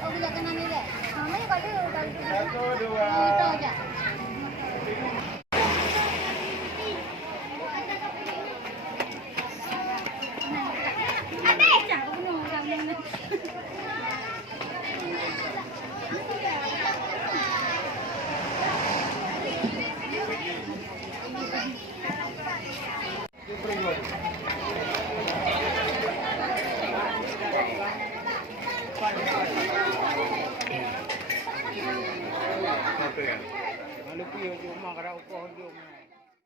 Oh, bisa kena nilai. Namanya kalau udah Satu, dua. itu aja. Malu piyo cuma kada upo